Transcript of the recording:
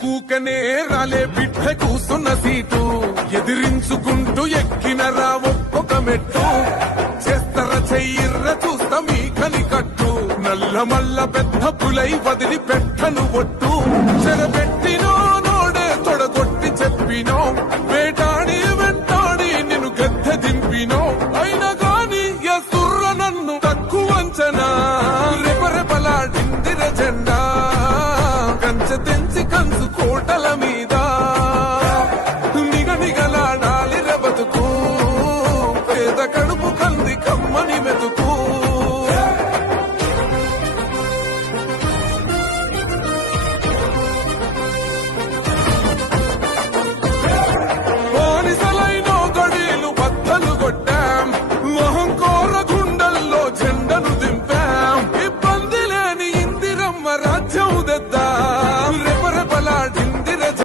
కూకనే రాలే బిడ్డ కూసున్న సీటు ఎదిరించుకుంటూ ఎక్కినరా ఒక్కొక్క మెట్టు చేస్తర చెయ్యిర్ర చూస్తా మీ కని కట్టు నల్ల మల్ల పెద్ద పులై వదిలి పెట్టను ఒట్టు చెరబెట్టినో నోడే తొడగొట్టి చెప్పినో వేటాడి వెంటాడి నిన్ను గద్దె దింపినో అయినా గాని ఎసుర్ర నన్ను తక్కువ అంచనా రెపరెపలాడిందిర జెండా కంచె తెంచి కంచు కోటల మీద